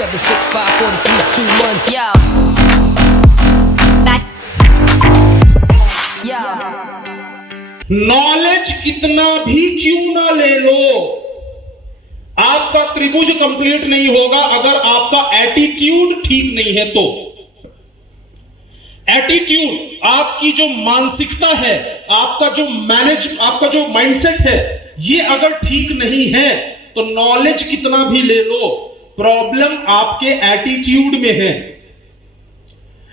7, 6, 5, 4, 3, 2, 1. Yo. Yo. Knowledge कितना भी क्यों ना ले लो, आपका त्रिभुज कंप्लीट नहीं होगा अगर आपका एटीट्यूड ठीक नहीं है। तो एटीट्यूड, आपकी जो मानसिकता है, आपका जो माइंडसेट है, ये अगर ठीक नहीं है तो नॉलेज कितना भी ले लो, प्रॉब्लम आपके एटीट्यूड में है।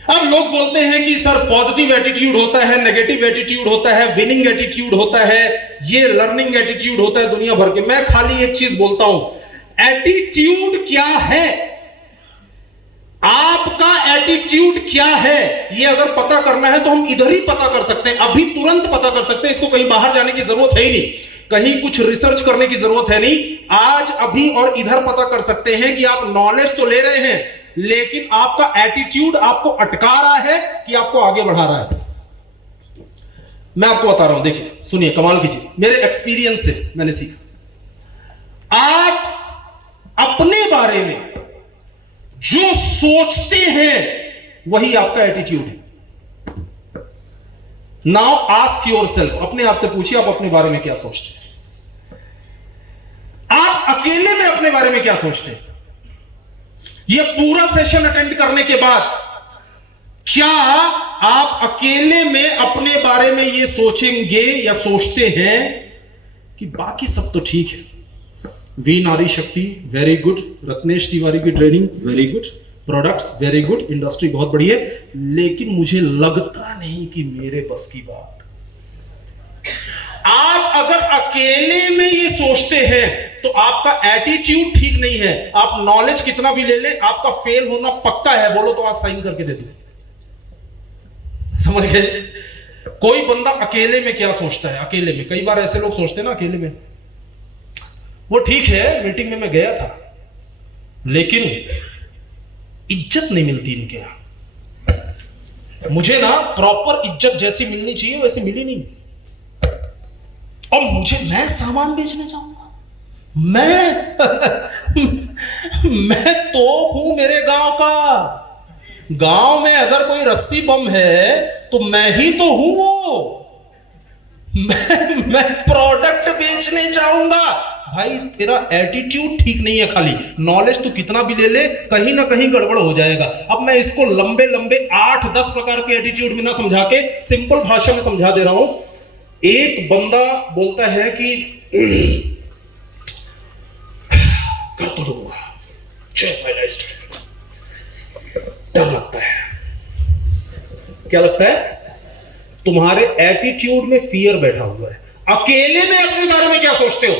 अब लोग बोलते हैं कि सर पॉजिटिव एटीट्यूड होता है, नेगेटिव एटीट्यूड होता है, विनिंग एटीट्यूड होता है, ये लर्निंग एटीट्यूड होता है दुनिया भर के। मैं खाली एक चीज बोलता हूं, एटीट्यूड क्या है, आपका एटीट्यूड क्या है, ये अगर पता करना है तो हम इधर ही पता कर सकते हैं, अभी तुरंत पता कर सकते हैं। इसको कहीं बाहर जाने की जरूरत है ही नहीं, कहीं कुछ रिसर्च करने की जरूरत है नहीं। आज अभी और इधर पता कर सकते हैं कि आप नॉलेज तो ले रहे हैं, लेकिन आपका एटीट्यूड आपको अटका रहा है कि आपको आगे बढ़ा रहा है। मैं आपको बता रहा हूं, देखिए सुनिए, कमाल की चीज मेरे एक्सपीरियंस से मैंने सीखा। आप अपने बारे में जो सोचते हैं वही आपका एटीट्यूड है। नाउ आस्क योरसेल्फ, अपने आप से पूछिए आप अपने बारे में क्या सोचते हैं। आप अकेले में अपने बारे में क्या सोचते हैं? यह पूरा सेशन अटेंड करने के बाद क्या आप अकेले में अपने बारे में यह सोचेंगे या सोचते हैं कि बाकी सब तो ठीक है, वी नारी शक्ति वेरी गुड, रत्नेश तिवारी की training very good, products very good, industry बहुत बड़ी है, लेकिन मुझे लगता नहीं कि मेरे बस की बात। आप अगर अकेले में ये सोचते हैं तो आपका एटीट्यूड ठीक नहीं है। आप नॉलेज कितना भी ले लें, आपका फेल होना पक्का है। बोलो तो आज साइन करके दे दूं। समझ गए? कोई बंदा अकेले में क्या सोचता है, अकेले में कई बार ऐसे लोग सोचते हैं ना, अकेले में वो ठीक है, मीटिंग में मैं गया था लेकिन इज्जत नहीं मिलती इनके यहां, मुझे ना प्रॉपर इज्जत जैसी मिलनी चाहिए वैसी मिली नहीं, और मुझे मैं सामान बेचने जाऊंगा, मैं तोप हूं मेरे गांव का। गांव में अगर कोई रस्सी बम है तो मैं ही तो हूं वो। मैं प्रोडक्ट बेचने जाऊंगा। भाई तेरा एटीट्यूड ठीक नहीं है, खाली नॉलेज तो कितना भी ले ले, कहीं ना कहीं गड़बड़ हो जाएगा। अब मैं इसको लंबे लंबे 8-10 प्रकार के एटीट्यूड में ना समझा के सिंपल भाषा में समझा दे रहा हूं। एक बंदा बोलता है कि कर तो दूंगा, डर लगता है। क्या लगता है? तुम्हारे एटीट्यूड में फियर बैठा हुआ है। अकेले में अपने बारे में क्या सोचते हो?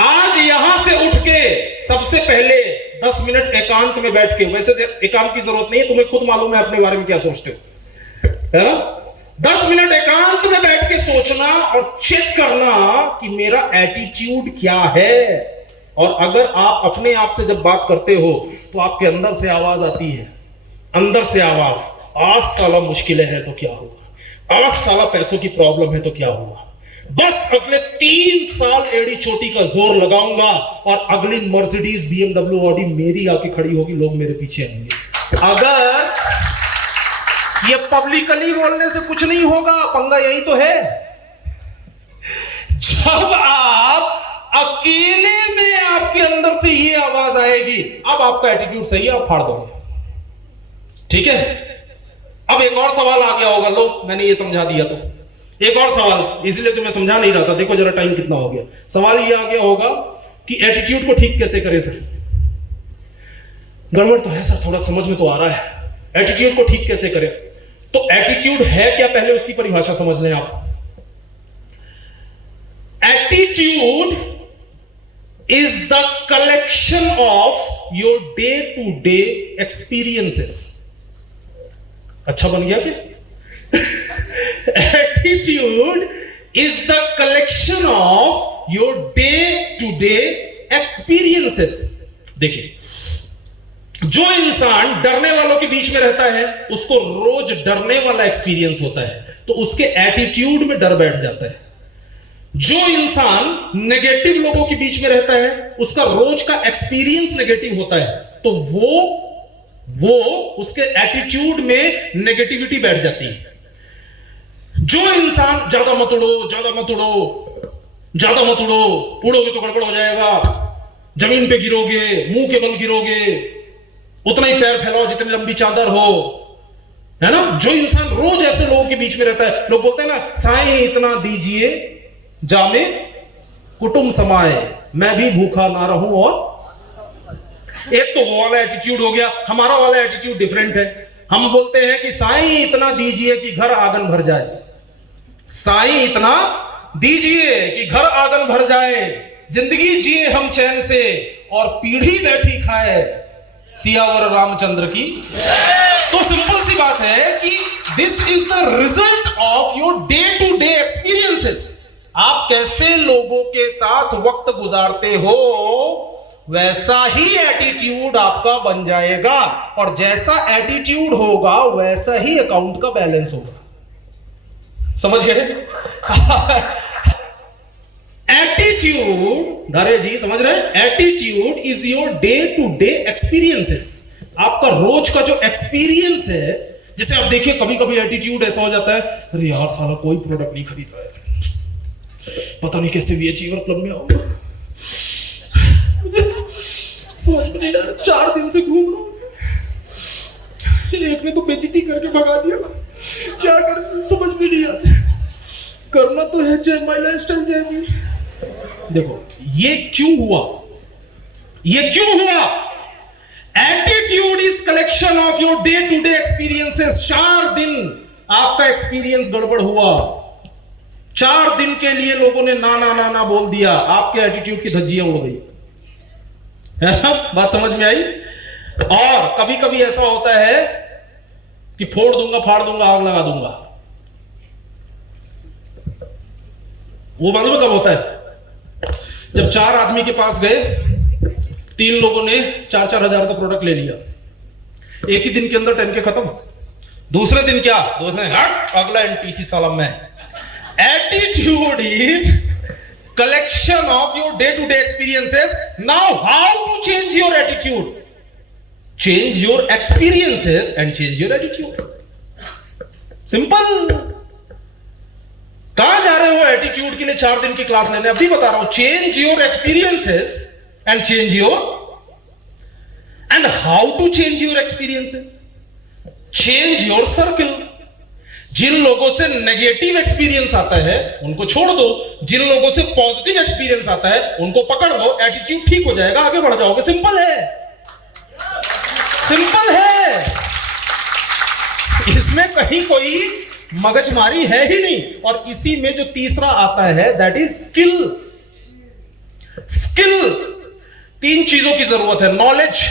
आज यहां से उठ के सबसे पहले 10 मिनट एकांत में बैठ के, वैसे एकांत की जरूरत नहीं है, तुम्हें खुद मालूम है अपने बारे में क्या सोचते हो, है ना? 10 मिनट एकांत में बैठ के सोचना और चेक करना कि मेरा एटीट्यूड क्या है। और अगर आप अपने आप से जब बात करते हो तो आपके अंदर से आवाज आती है, अंदर से आवाज, आज साला मुश्किलें हैं तो क्या हुआ, आज साला पैसों की प्रॉब्लम है तो क्या हुआ, बस अगले 3 साल एड़ी चोटी का जोर लगाऊंगा और अगली मर्सिडीज BMW ऑडी मेरी आके खड़ी होगी, लोग मेरे पीछे आएंगे। अगर ये पब्लिकली बोलने से कुछ नहीं होगा, पंगा यही तो है। जब आप अकेले में आपके अंदर से ये आवाज आएगी, अब आपका एटीट्यूड सही है, आप फाड़ दोगे। ठीक है? अब एक और सवाल आ गया होगा, लो मैंने ये समझा दिया तो एक और सवाल, इसलिए तो मैं समझा नहीं रहा था, देखो जरा टाइम कितना हो गया। सवाल ये आ गया होगा कि एटीट्यूड को ठीक कैसे करें सर? गड़बड़ तो है सर, थोड़ा समझ में तो आ रहा है, एटीट्यूड को ठीक कैसे करें? तो एटीट्यूड है क्या, पहले उसकी परिभाषा समझ लें आप। Attitude is the collection of your day to day experiences. अच्छा बन गया क्या? Attitude is the collection of your day-to-day experiences. देखिए, जो इंसान डरने वालों के बीच में रहता है उसको रोज डरने वाला एक्सपीरियंस होता है, तो उसके एटीट्यूड में डर बैठ जाता है। जो इंसान नेगेटिव लोगों के बीच में रहता है, उसका रोज का एक्सपीरियंस नेगेटिव होता है, तो वो उसके एटीट्यूड में नेगेटिविटी बैठ जाती है। जो इंसान ज्यादा मत उड़ो, ज्यादा मत उड़ो, ज्यादा मत उड़ो, उड़ोगे तो गड़बड़ हो जाएगा, जमीन पे गिरोगे, मुंह के बल गिरोगे, उतना ही पैर फैलाओ जितनी लंबी चादर हो, है ना। जो इंसान रोज ऐसे लोगों के बीच में रहता है, लोग बोलते हैं ना, साईं इतना दीजिए जामे कुटुंब समाए, मैं भी भूखा ना रहूं। और एक तो वो वाला एटीट्यूड हो गया। हमारा वाला एटीट्यूड डिफरेंट है। हम बोलते हैं कि साईं इतना दीजिए कि घर आंगन भर जाए, साईं इतना दीजिए कि घर आंगन भर जाए, जिंदगी जिए हम चैन से और पीढ़ी बैठी खाए, सियावर रामचंद्र की। तो सिंपल सी बात है कि this is the result of your day to day experiences. आप कैसे लोगों के साथ वक्त गुजारते हो, वैसा ही एटीट्यूड आपका बन जाएगा, और जैसा एटीट्यूड होगा वैसा ही अकाउंट का बैलेंस होगा। समझ गए? एटीट्यूड, धारे जी समझ रहे हैं? Attitude is your day to day experiences. आपका रोज का जो एक्सपीरियंस है, जैसे आप देखिए कभी कभी एटीट्यूड ऐसा हो जाता है, अरे यार साला कोई प्रोडक्ट नहीं खरीद रहा है, पता नहीं कैसे भी अचीवर क्लब में आऊंगा, समझ में नहीं आ रहा, 4 दिन से घूम रहा हूं, एक ने तो बेइज्जती करके भगा दिया, क्या करें समझ में नहीं आता। करना तो है जय माई लाइफस्टाइल जय भी। देखो ये क्यों हुआ, ये क्यों हुआ? Attitude is collection of your day to day experiences. 4 दिन आपका एक्सपीरियंस गड़बड़ हुआ, 4 दिन के लिए लोगों ने ना ना ना ना बोल दिया, आपके एटीट्यूड की धज्जियां उड़ गई। बात समझ में आई? और कभी कभी ऐसा होता है कि फोड़ दूंगा, फाड़ दूंगा, आग लगा दूंगा। वो मालूम है कब होता है? जब 4 आदमी के पास गए, 3 लोगों ने 4-4 हजार का प्रोडक्ट ले लिया, एक ही दिन के अंदर 10K खत्म। दूसरे दिन क्या? दूसरे हट अगला एनटीसी साला मैं। Attitude is collection of your day to day experiences. Now how to change your attitude? Change your experiences and change your attitude. Simple. कहां जा रहे हो एटीट्यूड के लिए 4 दिन की क्लास लेने? अभी बता रहा हूं, change your experiences and change your. And how to change your experiences? Change your circle. जिन लोगों से नेगेटिव एक्सपीरियंस आता है उनको छोड़ दो, जिन लोगों से पॉजिटिव एक्सपीरियंस आता है उनको पकड़ लो, एटीट्यूड ठीक हो जाएगा, आगे बढ़ जाओगे। सिंपल है, सिंपल है, इसमें कहीं कोई मगजमारी है ही नहीं। और इसी में जो तीसरा आता है दैट इज स्किल। स्किल 3 चीजों की जरूरत है। नॉलेज,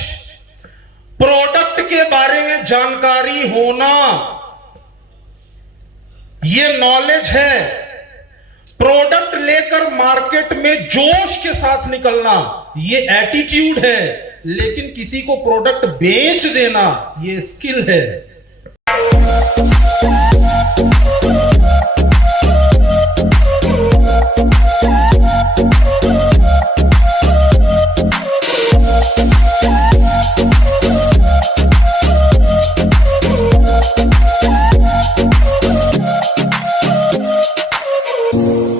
प्रोडक्ट के बारे में जानकारी होना, ये नॉलेज है। प्रोडक्ट लेकर मार्केट में जोश के साथ निकलना, ये एटीट्यूड है। लेकिन किसी को प्रोडक्ट बेच देना, ये स्किल है।